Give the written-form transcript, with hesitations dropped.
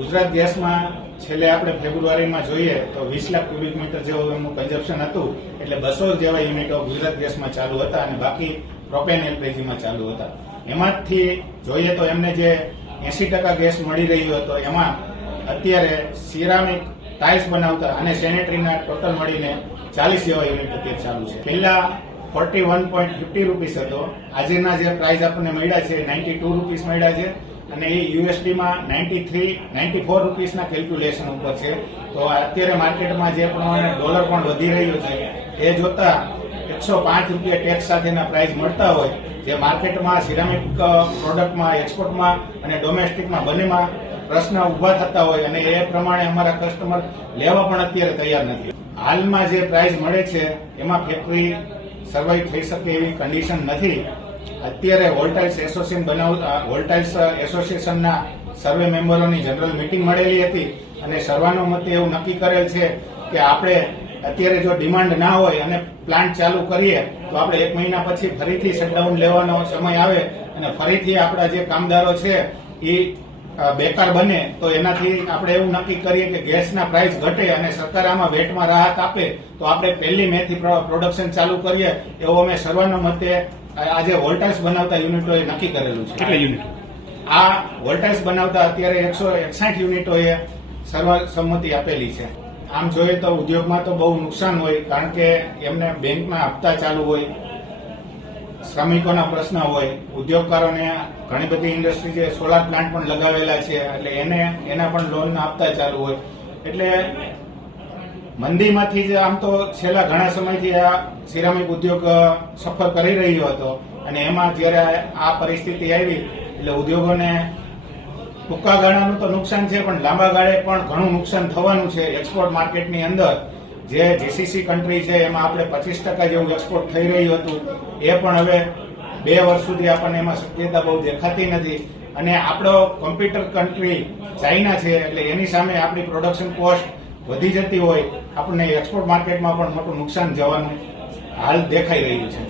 ગુજરાત ગેસમાં છેલ્લે આપણે ફેબ્રુઆરીમાં જોઈએ તો 20 લાખ ક્યુબિક મીટર જેવું એમનું કન્ઝપ્શન હતું, એટલે 200 જેવા યુનિટો ગુજરાત ગેસમાં ચાલુ હતા અને બાકી પ્રોપેન એલપીજીમાં ચાલુ હતા. એમાંથી જોઈએ તો એમને જે 80% ગેસ મળી રહ્યો હતો એમાં અત્યારે સિરામિક ટાઇલ્સ બનાવતા અને સેનેટરીના ટોટલ મળીને 40 જેવા યુનિટ અત્યારે ચાલુ છે. પહેલા 41.50 રૂપીસ હતો, આજના જે પ્રાઇસ આપણને મળ્યા છે 92 રૂપીસ મળ્યા છે અને એ યુએસડીમાં 94 રૂપીસના કેલ્ક્યુલેશન ઉપર છે. તો અત્યારે માર્કેટમાં જે પ્રમાણે ડોલર પણ વધી રહ્યો છે એ જોતા 105 રૂપિયા ટેક્સ સાથેના પ્રાઇસ મળતા હોય, જે માર્કેટમાં સિરામિક પ્રોડક્ટમાં, એક્સપોર્ટમાં અને ડોમેસ્ટિકમાં બંનેમાં પ્રશ્ન ઉભા થતા હોય અને એ પ્રમાણે અમારા કસ્ટમર લેવા પણ અત્યારે તૈયાર નથી. હાલમાં જે પ્રાઇસ મળે છે એમાં ફેક્ટરી સર્વાઈવ થઈ શકે એવી કન્ડિશન નથી. અત્યારે વોલ્ટાઇલ્સ એસોસિએશનના સર્વે મેમ્બરોની જનરલ મીટિંગ મળેલી હતી અને સર્વાનુમતે એવું નક્કી કરેલ છે કે આપણે અત્યારે જો ડિમાન્ડ ના હોય અને પ્લાન્ટ ચાલુ કરીએ તો આપણે 1 મહિના પછી ફરીથી શટડાઉન લેવાનો સમય આવે અને ફરીથી આપણા જે કામદારો છે એ બેકાર બને, તો એનાથી આપણે એવું નક્કી કરીએ કે ગેસના પ્રાઇસ ઘટે અને સરકાર આમાં વેટમાં રાહત આપે તો આપણે 1 મે થી પ્રોડક્શન ચાલુ કરીએ એવું અમે સર્વાનુમતે આજે વોલ્ટાઇલ્સ બનાવતા યુનિટોએ નક્કી કરેલું છે. કેટલા યુનિટ? આ વોલ્ટાઇલ્સ બનાવતા અત્યારે 161 યુનિટોએ સર્વસંમતિ આપેલી છે. આમ જોઈએ તો ઉદ્યોગમાં તો બહુ નુકસાન હોય, કારણ કે એમને બેંકના હપ્તા ચાલુ હોય, શ્રમિકોના પ્રશ્ન હોય, ઉદ્યોગકારોને ઘણી બધી ઇન્ડસ્ટ્રી છે, સોલાર પ્લાન્ટ પણ લગાવેલા છે, એટલે એના પણ લોનના હપ્તા ચાલુ હોય. એટલે મંદીમાંથી જ આમ તો છેલ્લા ઘણા સમયથી આ સિરામિક ઉદ્યોગ સફર કરી રહ્યો હતો અને એમાં જ્યારે આ પરિસ્થિતિ આવી એટલે ઉદ્યોગોને ટૂંકા ગાળાનું તો નુકસાન છે પણ લાંબા ગાળે પણ ઘણું નુકસાન થવાનું છે. એક્સપોર્ટ માર્કેટની અંદર જે જીસીસી કન્ટ્રી છે એમાં આપણે 25% જેવું એક્સપોર્ટ થઈ રહ્યું હતું, એ પણ હવે 2 વર્ષ સુધી આપણને એમાં શક્યતા બહુ દેખાતી નથી અને આપણો કોમ્પ્યુટર કન્ટ્રી ચાઇના છે, એટલે એની સામે આપણી પ્રોડક્શન કોસ્ટ વધી જતી હોય, આપણને એક્સપોર્ટ માર્કેટમાં પણ મોટું નુકસાન જવાનું હાલ દેખાઈ રહ્યું છે.